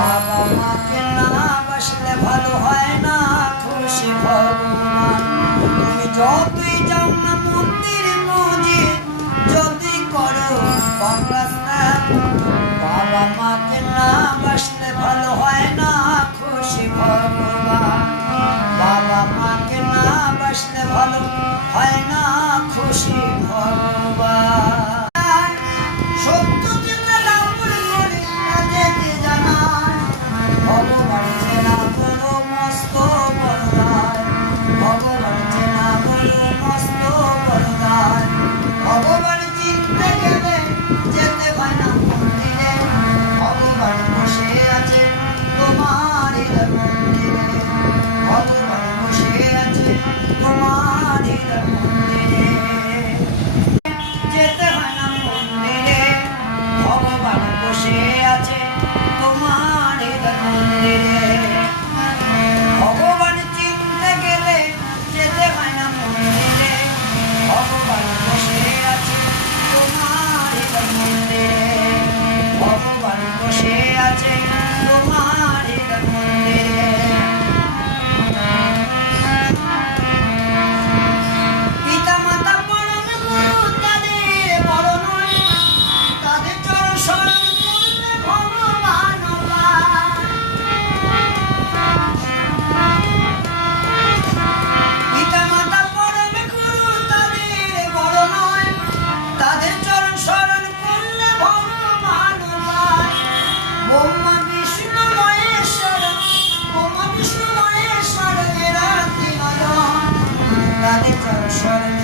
বাবা মাকে না বাসলে ভালো হয় না খুশি ভগবান। তুমি যতই যাও না মন্দির মসজিদ, যদি করো বাংলা স্নান, বাবা মাকে না বাসলে ভালো হয় না খুশি ভগবান। বাবা মাকে না বাসলে ভালো হয় না খুশি ভগবান। ভগবান চিনতে গেলে যেতে হয় না মন্দিরে, ভগবান বসে আছে তোমার মন্দিরে, ভগবান বসে আছে তোমার মন্দিরে। যেতে হয় না মন্দিরে, ভগবান বসে আছে তোমার মন্দিরে। ভগবান চিনতে গেলে যেতে হয় না মন্দিরে, ভগবান বসে আছে তোমার মন্দিরে, ভগবান বসে আছে তোমার মন্দিরে। পিতা মাতা পরম গুরু তাদের বড় নয়, তাদের চরণ শরণ করলে ভগবান পায়। পিতা মাতা পরম গুরু তাদের বড় নয়, তাদের চরণ শরণ করলে ভগবান পায়। ব্রহ্মা বিষ্ণু মহেশ্বর, ব্রহ্মা বিষ্ণু মহেশ্বর এরা তিনজন, তাদের চরণ শরণ